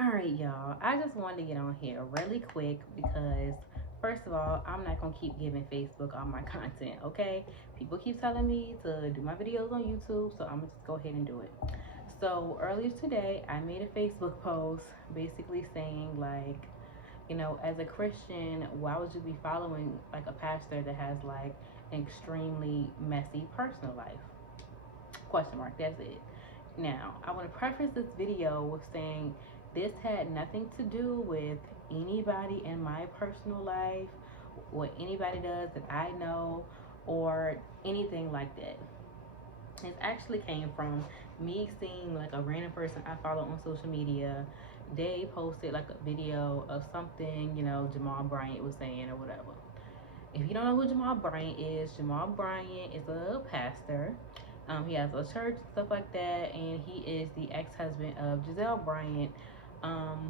All right, y'all. I just wanted to get on here really quick because, first of all, I'm not going to keep giving Facebook all my content, okay? People keep telling me to do my videos on YouTube, so I'm going to just go ahead and do it. So, earlier today, I made a Facebook post basically saying, like, as a Christian, why would you be following, like, a pastor that has, like, an extremely messy personal life? Question mark. That's it. Now, I want to preface this video with saying this had nothing to do with anybody in my personal life, what anybody does that I know, or anything like that. It actually came from me seeing like a random person I follow on social media. They posted like a video of something, Jamal Bryant was saying or whatever. If you don't know who Jamal Bryant is a pastor. He has a church and stuff like that, and he is the ex-husband of Giselle Bryant,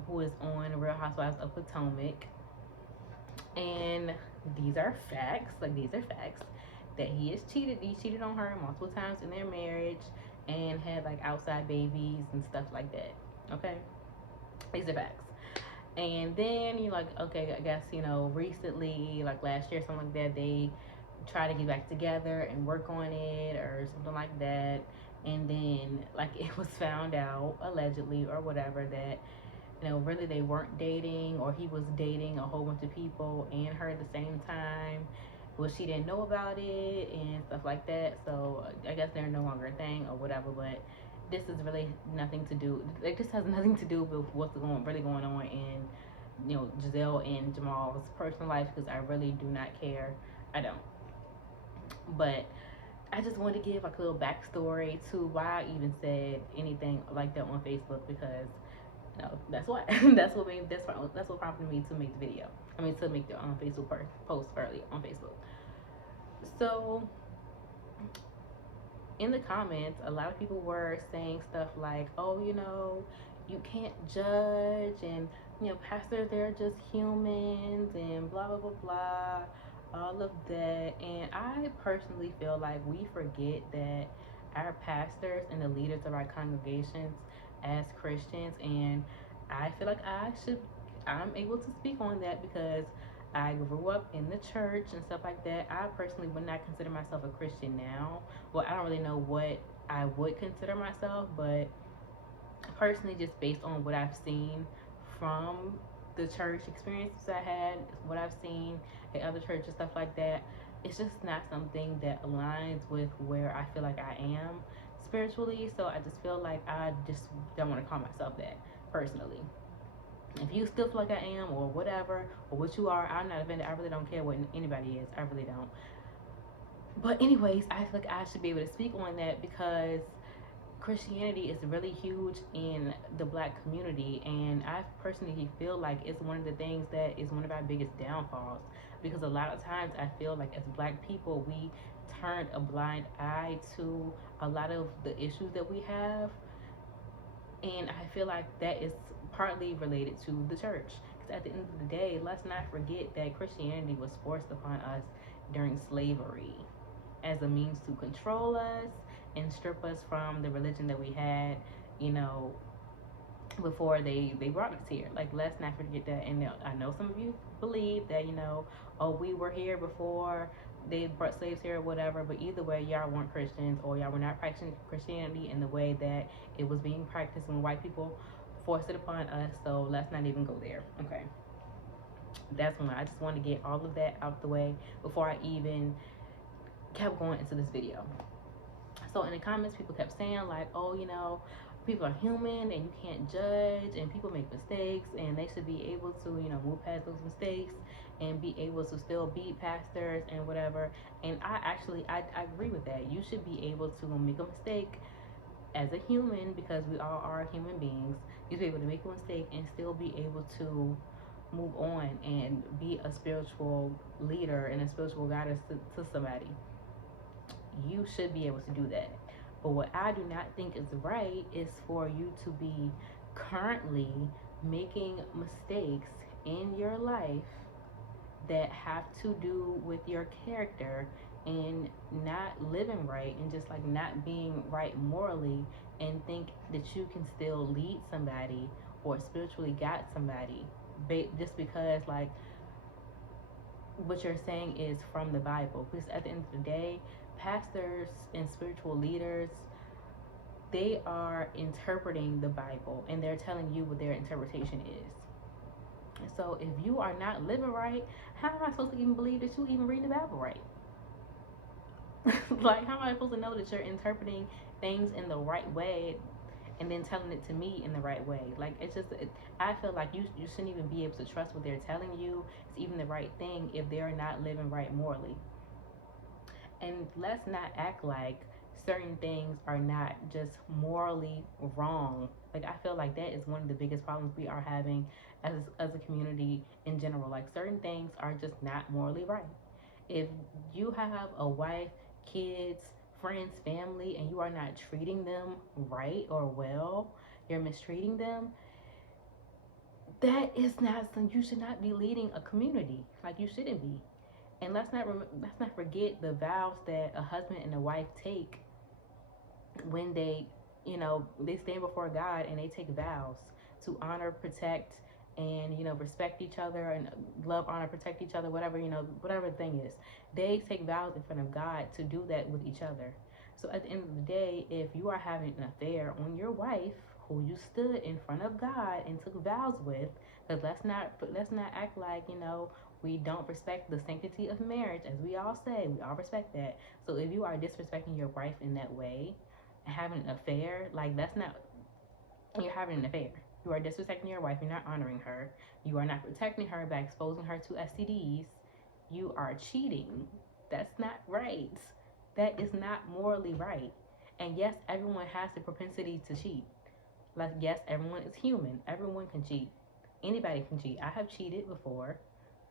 who is on Real Housewives of Potomac. And these are facts. Like, these are facts that he is cheated. He cheated on her multiple times in their marriage and had like outside babies and stuff like that. Okay, these are facts. And then you're like, okay, I guess, recently, like last year, something like that, they try to get back together and work on it or something like that. And then, like, it was found out, allegedly or whatever, that, really they weren't dating, or he was dating a whole bunch of people and her at the same time. Well, she didn't know about it and stuff like that. So I guess they're no longer a thing or whatever. But this is really nothing to do. Like, this has nothing to do with what's really going on in Giselle and Jamal's personal life, because I really do not care. I don't. But I just wanted to give like a little backstory to why I even said anything like that on Facebook, because that's why. That's what prompted me to make the video. I mean, to make the Facebook post early on Facebook. So in the comments, a lot of people were saying stuff like, "Oh, you can't judge, and pastors, they're just humans, and blah blah blah blah." All of that. And I personally feel like we forget that our pastors and the leaders of our congregations as Christians, and I feel like I'm able to speak on that because I grew up in the church and stuff like that. I personally would not consider myself a Christian now. Well, I don't really know what I would consider myself, but personally, just based on what I've seen from the church experiences I had, what I've seen at other churches, stuff like that, it's just not something that aligns with where I feel like I am spiritually. So I just feel like I just don't want to call myself that personally. If you still feel like I am, or whatever, or what you are, I'm not offended. I really don't care what anybody is. I really don't. But anyways, I feel like I should be able to speak on that because Christianity is really huge in the black community, and I personally feel like it's one of the things that is one of our biggest downfalls, because a lot of times I feel like as black people we turn a blind eye to a lot of the issues that we have, and I feel like that is partly related to the church, because at the end of the day, let's not forget that Christianity was forced upon us during slavery as a means to control us and strip us from the religion that we had, you know, before they brought us here. Like, let's not forget that. And I know some of you believe that, oh, we were here before they brought slaves here or whatever, but either way, y'all weren't Christians, or y'all were not practicing Christianity in the way that it was being practiced when white people forced it upon us. So let's not even go there. Okay, that's when I just want to get all of that out the way before I even kept going into this video. So in the comments, people kept saying like, oh, people are human and you can't judge, and people make mistakes and they should be able to, move past those mistakes and be able to still be pastors and whatever. And I agree with that. You should be able to make a mistake as a human, because we all are human beings. You should be able to make a mistake and still be able to move on and be a spiritual leader and a spiritual guidance to somebody. You should be able to do that. But what I do not think is right is for you to be currently making mistakes in your life that have to do with your character and not living right, and just like not being right morally, and think that you can still lead somebody or spiritually guide somebody just because like what you're saying is from the Bible. Because at the end of the day, pastors and spiritual leaders, they are interpreting the Bible and they're telling you what their interpretation is. So if you are not living right, how am I supposed to even believe that you even read the Bible right? Like, how am I supposed to know that you're interpreting things in the right way and then telling it to me in the right way? Like, I feel like you shouldn't even be able to trust what they're telling you. It's even the right thing if they're not living right morally. And let's not act like certain things are not just morally wrong. Like, I feel like that is one of the biggest problems we are having as a community in general. Like, certain things are just not morally right. If you have a wife, kids, friends, family, and you are not treating them right or well, you're mistreating them, that is not some, you should not be leading a community. Like, you shouldn't be. And let's not forget the vows that a husband and a wife take when they stand before God and they take vows to honor, protect, and respect each other and love, honor, protect each other, whatever the thing is. They take vows in front of God to do that with each other. So at the end of the day, if you are having an affair on your wife who you stood in front of God and took vows with, because let's not act like we don't respect the sanctity of marriage, as we all say. We all respect that. So if you are disrespecting your wife in that way, having an affair, like, that's not, you're having an affair. You are disrespecting your wife. You're not honoring her. You are not protecting her by exposing her to STDs. You are cheating. That's not right. That is not morally right. And yes, everyone has the propensity to cheat. Like, yes, everyone is human. Everyone can cheat. Anybody can cheat. I have cheated before.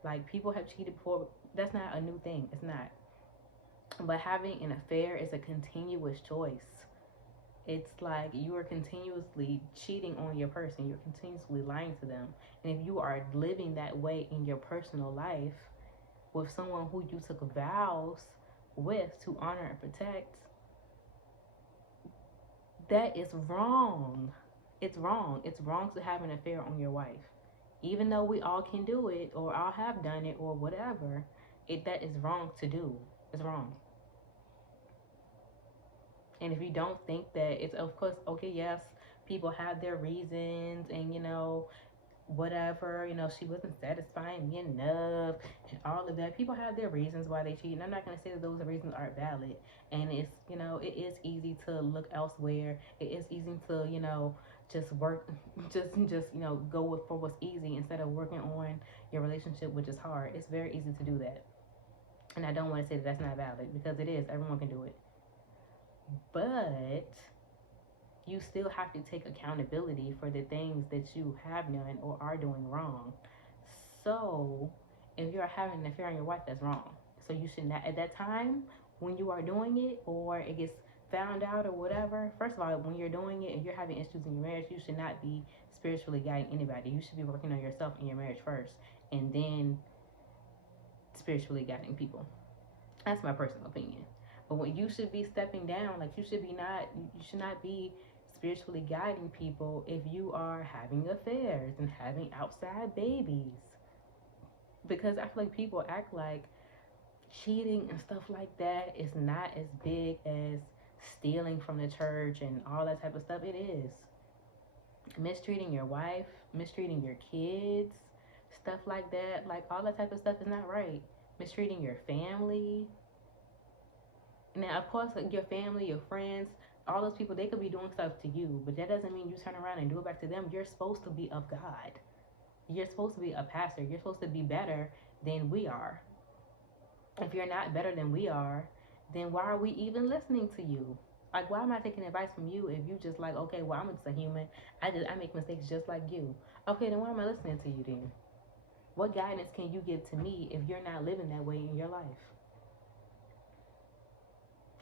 Like, people have cheated before. That's not a new thing. It's not. But having an affair is a continuous choice. It's like you are continuously cheating on your person. You're continuously lying to them. And if you are living that way in your personal life with someone who you took vows with to honor and protect, that is wrong. It's wrong. It's wrong to have an affair on your wife. Even though we all can do it or all have done it or whatever, that is wrong to do. It's wrong. And if you don't think that, it's of course okay, yes, people have their reasons, and whatever, she wasn't satisfying me enough, and all of that. People have their reasons why they cheat, and I'm not going to say that those reasons aren't valid. And it's, it is easy to look elsewhere. It is easy to, just work, just go with for what's easy instead of working on your relationship, which is hard. It's very easy to do that. And I don't want to say that that's not valid, because it is. Everyone can do it. But you still have to take accountability for the things that you have done or are doing wrong. So if you're having an affair on your wife, that's wrong. So you should not, at that time when you are doing it, or it gets found out or whatever, first of all, when you're doing it and you're having issues in your marriage, you should not be spiritually guiding anybody. You should be working on yourself in your marriage first, and then spiritually guiding people. That's my personal opinion. But when you should be stepping down, like, you should not be spiritually guiding people if you are having affairs and having outside babies. Because I feel like people act like cheating and stuff like that is not as big as stealing from the church and all that type of stuff. It is. Mistreating your wife, mistreating your kids, stuff like that, like, all that type of stuff is not right. Mistreating your family. Now, of course, like, your family, your friends, all those people, they could be doing stuff to you, but that doesn't mean you turn around and do it back to them. You're supposed to be of God. You're supposed to be a pastor. You're supposed to be better than we are. If you're not better than we are, then why are we even listening to you? Like, why am I taking advice from you if you just like, okay, well, I'm just a human. I make mistakes just like you. Okay, then why am I listening to you then? What guidance can you give to me if you're not living that way in your life?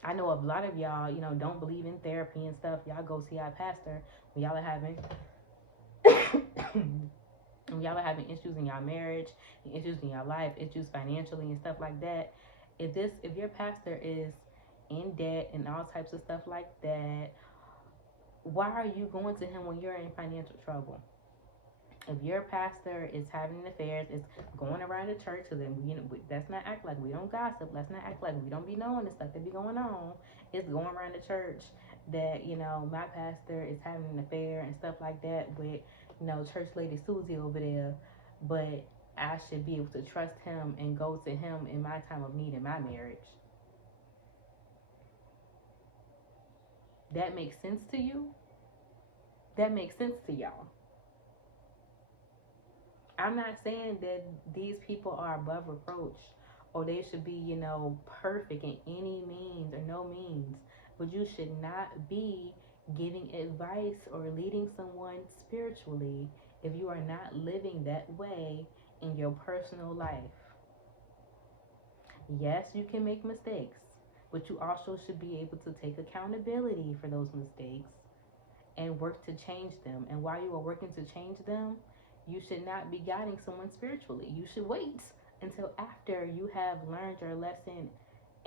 I know a lot of y'all, don't believe in therapy and stuff. Y'all go see our pastor when y'all are having when y'all are having issues in your marriage, issues in your life, issues financially and stuff like that. If your pastor is in debt and all types of stuff like that, why are you going to him when you're in financial trouble? If your pastor is having affairs, it's going around the church, so then let's not act like we don't gossip. Let's not act like we don't be knowing the stuff that be going on. It's going around the church that my pastor is having an affair and stuff like that with church lady Susie over there, but I should be able to trust him and go to him in my time of need in my marriage. That makes sense to you? That makes sense to y'all? I'm not saying that these people are above reproach or they should be, perfect in any means or no means, but you should not be giving advice or leading someone spiritually if you are not living that way in your personal life. Yes, you can make mistakes, but you also should be able to take accountability for those mistakes and work to change them. And while you are working to change them, you should not be guiding someone spiritually. You should wait until after you have learned your lesson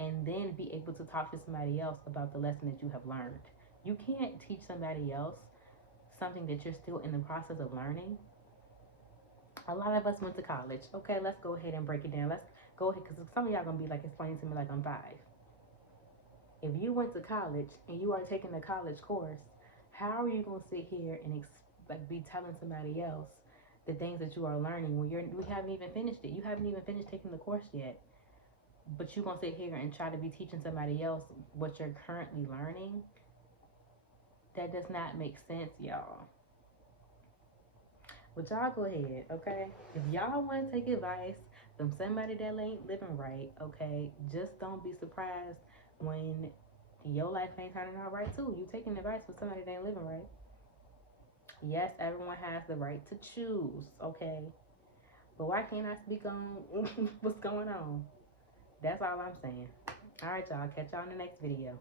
and then be able to talk to somebody else about the lesson that you have learned. You can't teach somebody else something that you're still in the process of learning. A lot of us went to college. Okay, let's go ahead and break it down. Let's go ahead, because some of y'all gonna be like explaining to me like I'm 5. If you went to college and you are taking a college course, how are you going to sit here and be telling somebody else the things that you are learning when we haven't even finished it? You haven't even finished taking the course yet, but you're going to sit here and try to be teaching somebody else what you're currently learning? That does not make sense, y'all. But y'all go ahead, okay? If y'all want to take advice from somebody that ain't living right, okay, just don't be surprised when your life ain't turning out right too. You taking advice from somebody that ain't living right. Yes, everyone has the right to choose, okay? But why can't I speak on what's going on? That's all I'm saying. All right, y'all. Catch y'all in the next video.